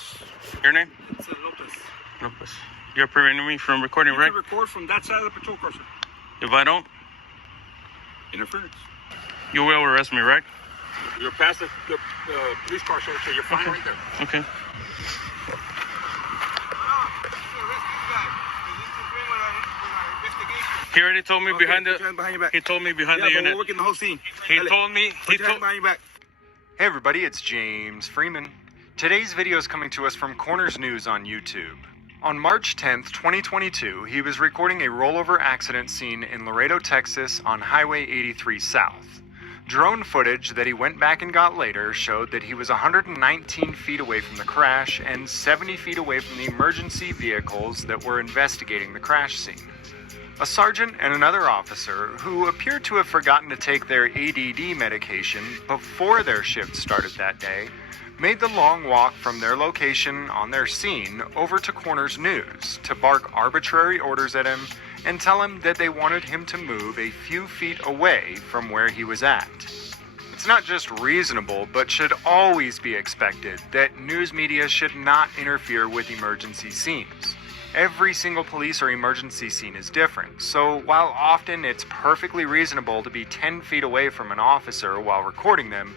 Lopez. Your name? It's Lopez. Lopez. You're preventing me from recording, right? You can record from that side of the patrol car, sir. If I don't, Interference. you will arrest me, right? You're past the police car, sir, so you're fine right there. Okay. He already told me behind the. Behind your back. He told me behind Yeah, the but unit. we're working the whole scene. He told me. Put your hand behind your back. Hey everybody, it's James Freeman. Today's video is coming to us from Corners News on YouTube. On March 10th, 2022, he was recording a rollover accident scene in Laredo, Texas on Highway 83 South. Drone footage that he went back and got later showed that he was 119 feet away from the crash and 70 feet away from the emergency vehicles that were investigating the crash scene. A sergeant and another officer, who appeared to have forgotten to take their ADD medication before their shift started that day, made the long walk from their location on their scene over to Corners News to bark arbitrary orders at him and tell him that they wanted him to move a few feet away from where he was at. It's not just reasonable, but should always be expected that news media should not interfere with emergency scenes. Every single police or emergency scene is different, so while often it's perfectly reasonable to be 10 feet away from an officer while recording them,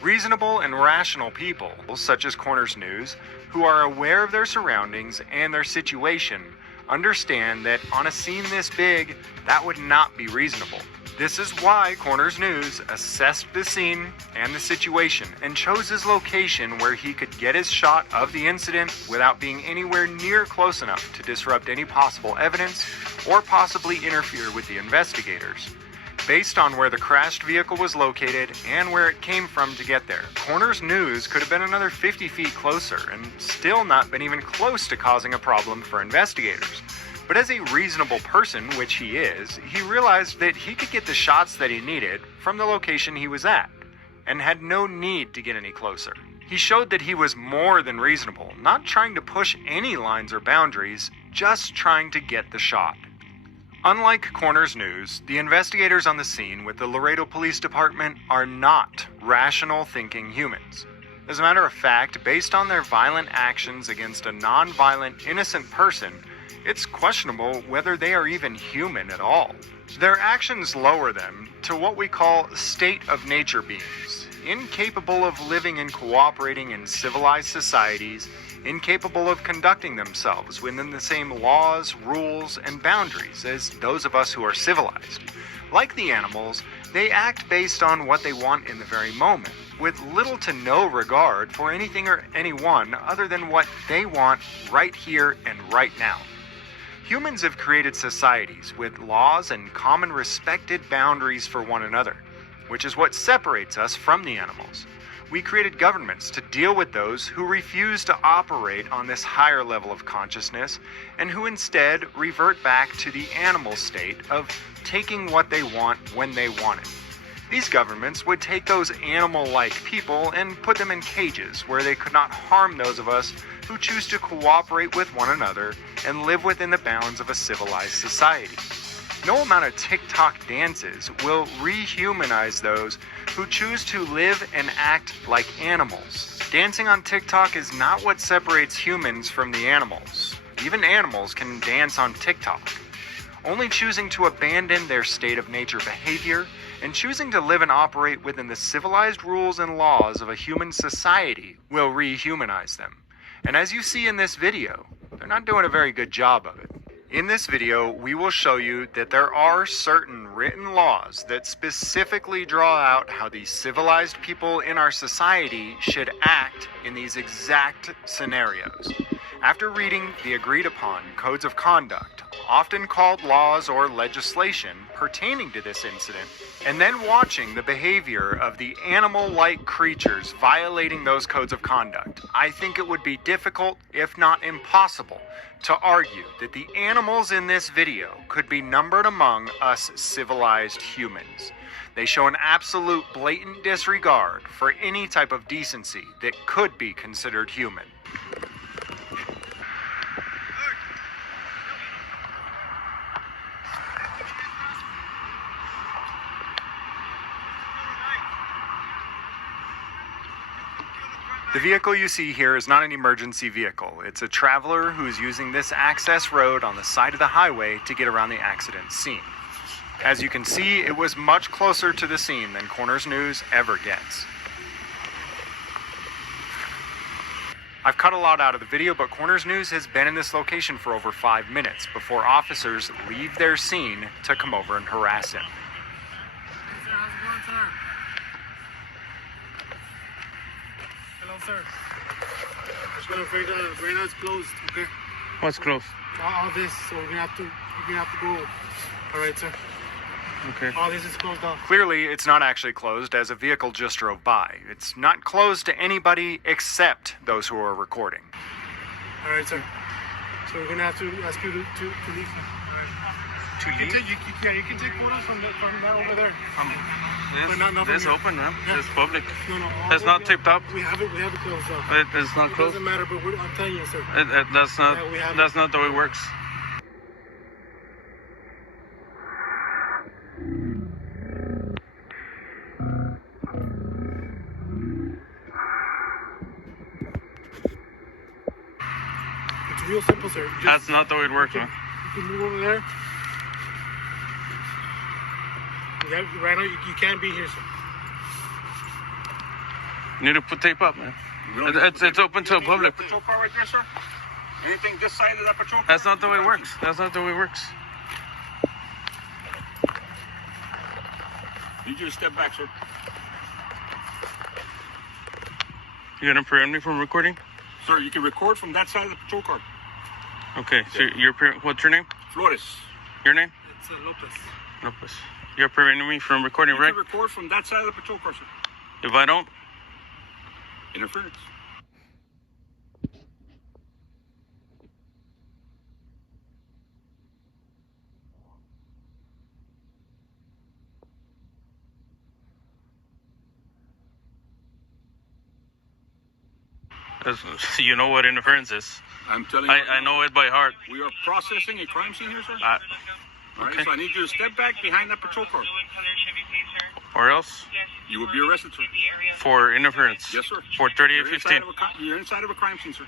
reasonable and rational people, such as Corners News, who are aware of their surroundings and their situation, understand that on a scene this big, that would not be reasonable. This is why Corners News assessed the scene and the situation and chose his location where he could get his shot of the incident without being anywhere near close enough to disrupt any possible evidence or possibly interfere with the investigators. Based on where the crashed vehicle was located and where it came from to get there, Corners News could have been another 50 feet closer and still not been even close to causing a problem for investigators. But as a reasonable person, which he is, he realized that he could get the shots that he needed from the location he was at, and had no need to get any closer. He showed that he was more than reasonable, not trying to push any lines or boundaries, just trying to get the shot. Unlike Corners News, the investigators on the scene with the Laredo Police Department are not rational thinking humans. As a matter of fact, based on their violent actions against a non-violent, innocent person, it's questionable whether they are even human at all. Their actions lower them to what we call state of nature beings, incapable of living and cooperating in civilized societies, incapable of conducting themselves within the same laws, rules, and boundaries as those of us who are civilized. Like the animals, they act based on what they want in the very moment, with little to no regard for anything or anyone other than what they want right here and right now. Humans have created societies with laws and common respected boundaries for one another, which is what separates us from the animals. We created governments to deal with those who refuse to operate on this higher level of consciousness and who instead revert back to the animal state of taking what they want when they want it. These governments would take those animal-like people and put them in cages where they could not harm those of us who choose to cooperate with one another and live within the bounds of a civilized society. No amount of TikTok dances will rehumanize those who choose to live and act like animals. Dancing on TikTok is not what separates humans from the animals. Even animals can dance on TikTok. Only choosing to abandon their state of nature behavior and choosing to live and operate within the civilized rules and laws of a human society will rehumanize them. And as you see in this video, they're not doing a very good job of it. In this video, we will show you that there are certain written laws that specifically draw out how the civilized people in our society should act in these exact scenarios. After reading the agreed upon codes of conduct, often called laws or legislation pertaining to this incident, and then watching the behavior of the animal-like creatures violating those codes of conduct, I think it would be difficult, if not impossible, to argue that the animals in this video could be numbered among us civilized humans. They show an absolute blatant disregard for any type of decency that could be considered human. The vehicle you see here is not an emergency vehicle. It's a traveler who's using this access road on the side of the highway to get around the accident scene. As you can see, it was much closer to the scene than Corners News ever gets. I've cut a lot out of the video, but Corners News has been in this location for over 5 minutes before officers leave their scene to come over and harass him. Hey, sir, how's it going, sir? Hello, sir. Just gonna figure out right now it's closed, okay? What's close? All this, so we're gonna have to go. All right, sir. Okay. All this is closed off. Clearly, it's not actually closed as a vehicle just drove by. It's not closed to anybody except those who are recording. All right, sir. So we're gonna have to ask you to leave. To leave? You can take photos from that over there. But not This from here. open, man. Yeah. It's public. No. It's not taped up. We have it closed off. It's not It closed. doesn't matter, but I'm telling you, sir. That's not. Yeah, we have That's not the way it works. It's real simple, sir. Just, That's not the way it works, man. you can move over there. Right now, you can't be here, sir. You need to put tape up, man. It's open to the public. Patrol car right there, sir. Anything this side of that patrol car? That's not the way it works. That's not the way it works. Need you to step back, sir. You're gonna prevent me from recording? Sir, you can record from that side of the patrol car. Okay. So what's your name? Flores. Your name? It's Lopez. Lopez. You're preventing me from recording, You right? can record from that side of the patrol car, sir. If I don't, Interference. you know what interference is. I'm telling you. I know it by heart. We are processing a crime scene here, sir. I, All right, okay. so I need you to step back behind that patrol car. Or else You will be arrested, sir. for interference. Yes, sir. For You're inside 3815. of you're inside of a crime scene, sir.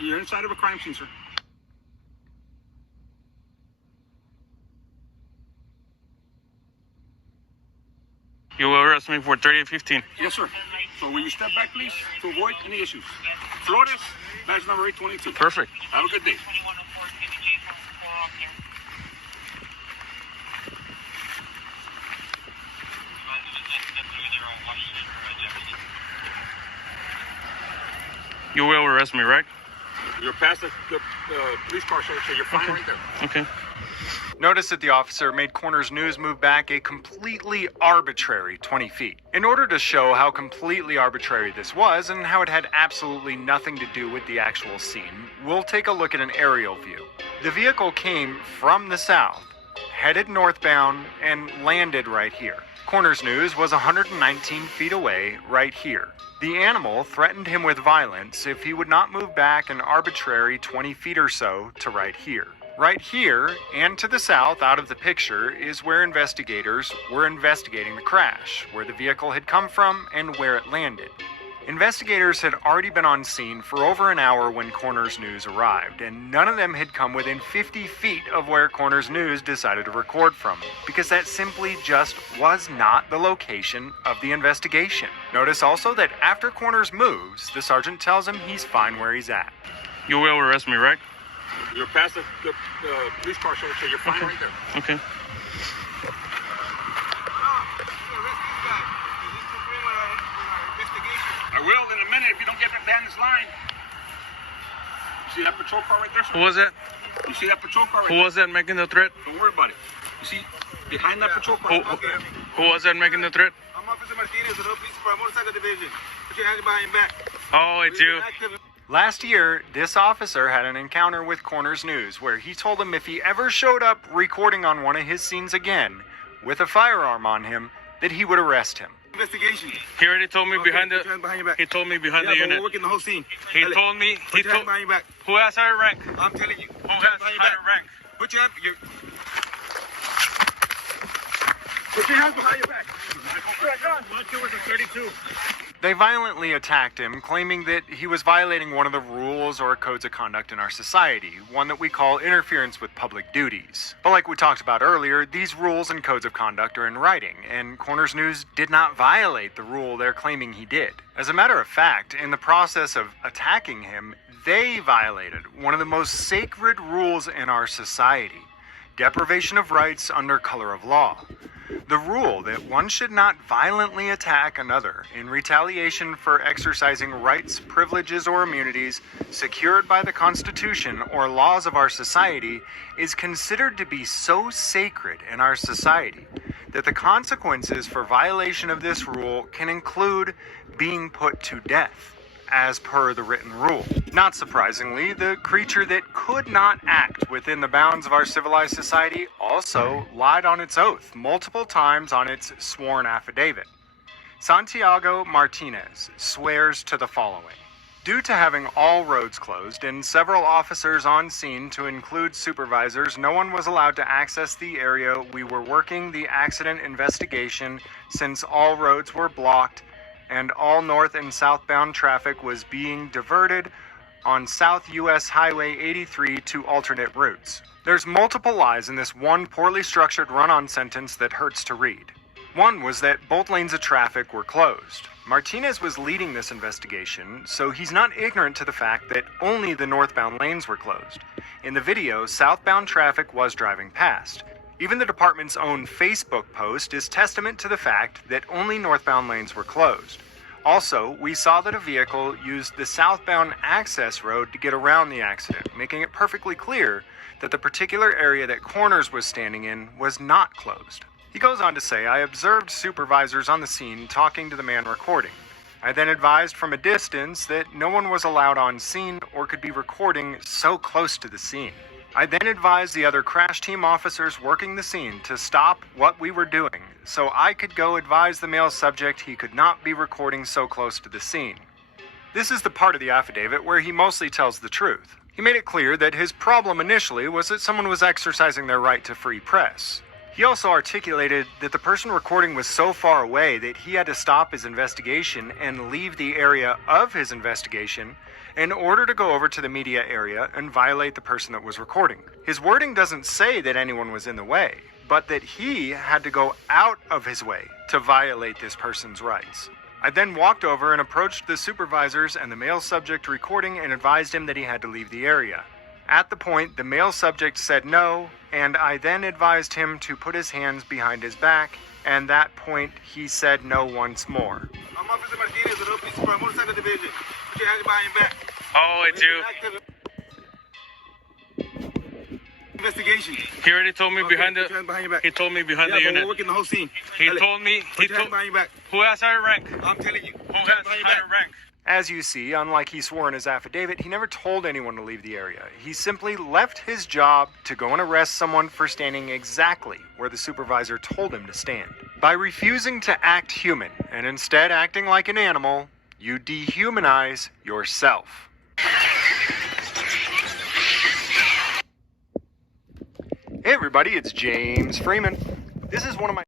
You're inside of a crime scene, sir. You will arrest me for 3815. Yes, sir. So will you step back, please, to avoid any issues? Flores, badge number 822. Perfect. Have a good day. You will arrest me, right? You're past the police car, sir, so you're fine right there. Okay. Notice that the officer made Corners News move back a completely arbitrary 20 feet. In order to show how completely arbitrary this was and how it had absolutely nothing to do with the actual scene, we'll take a look at an aerial view. The vehicle came from the south, headed northbound, and landed right here. Corners News was 119 feet away right here. The animal threatened him with violence if he would not move back an arbitrary 20 feet or so to right here. Right here, and to the south out of the picture, is where investigators were investigating the crash, where the vehicle had come from and where it landed. Investigators had already been on scene for over an hour when Corners News arrived, and none of them had come within 50 feet of where Corners News decided to record from, because that simply just was not the location of the investigation. Notice also that after Corners moves, the sergeant tells him he's fine where he's at. You will arrest me, right? You're past the police car, sir, so you're fine right there. Okay. I will in a minute if you don't get behind this line. You see that patrol car right there, sir? Who was it? You see that patrol car right Who there? was that making the threat? Don't worry about it. You see, behind that patrol car. Who was that making the threat? I'm Officer Martinez of the Police Department, Motorcycle Division. Put your hands behind your back. Oh, it's you. Last year, this officer had an encounter with Corners News where he told him if he ever showed up recording on one of his scenes again with a firearm on him, that he would arrest him. Investigation. He already told me behind Put your hands behind your back. He told me behind Yeah, the but unit. we're working the whole scene. He Dale, told me. Put your hands behind your back. Who has higher rank? I'm telling you. Who has higher rank? Put your hand. Put your hands behind your back. Watch it with a 32. They violently attacked him, claiming that he was violating one of the rules or codes of conduct in our society, one that we call interference with public duties. But like we talked about earlier, these rules and codes of conduct are in writing, and Corners News did not violate the rule they're claiming he did. As a matter of fact, in the process of attacking him, they violated one of the most sacred rules in our society: deprivation of rights under color of law. The rule that one should not violently attack another in retaliation for exercising rights, privileges, or immunities secured by the Constitution or laws of our society is considered to be so sacred in our society that the consequences for violation of this rule can include being put to death, as per the written rule. Not surprisingly, the creature that could not act within the bounds of our civilized society also lied on its oath multiple times on its sworn affidavit. Santiago Martinez swears to the following. Due to having all roads closed and several officers on scene to include supervisors, no one was allowed to access the area we were working the accident investigation since all roads were blocked and all north and southbound traffic was being diverted on South US Highway 83 to alternate routes. There's multiple lies in this one poorly structured run-on sentence that hurts to read. One was that both lanes of traffic were closed. Martinez was leading this investigation, so he's not ignorant to the fact that only the northbound lanes were closed. In the video, southbound traffic was driving past. Even the department's own Facebook post is testament to the fact that only northbound lanes were closed. Also, we saw that a vehicle used the southbound access road to get around the accident, making it perfectly clear that the particular area that Corners was standing in was not closed. He goes on to say, I observed supervisors on the scene talking to the man recording. I then advised from a distance that no one was allowed on scene or could be recording so close to the scene. I then advised the other crash team officers working the scene to stop what we were doing, so I could go advise the male subject he could not be recording so close to the scene. This is the part of the affidavit where he mostly tells the truth. He made it clear that his problem initially was that someone was exercising their right to free press. He also articulated that the person recording was so far away that he had to stop his investigation and leave the area of his investigation in order to go over to the media area and violate the person that was recording. His wording doesn't say that anyone was in the way, but that he had to go out of his way to violate this person's rights. I then walked over and approached the supervisors and the male subject recording and advised him that he had to leave the area. At the point, the male subject said no, and I then advised him to put his hands behind his back, and that point he said no once more. I'm Officer Martinez, the Police Department, Motorcycle Division. Put your hands behind your back. Oh, it's you. Investigation. He already told me Okay, behind put your hands behind your back. He told me behind Yeah, the but unit. we're working the whole scene. He Tell it. told me. Put your hands behind your back. Who has higher rank? I'm telling you. Who has higher rank? As you see, unlike he swore in his affidavit, he never told anyone to leave the area. He simply left his job to go and arrest someone for standing exactly where the supervisor told him to stand. By refusing to act human and instead acting like an animal, you dehumanize yourself. Hey everybody, it's James Freeman. This is one of my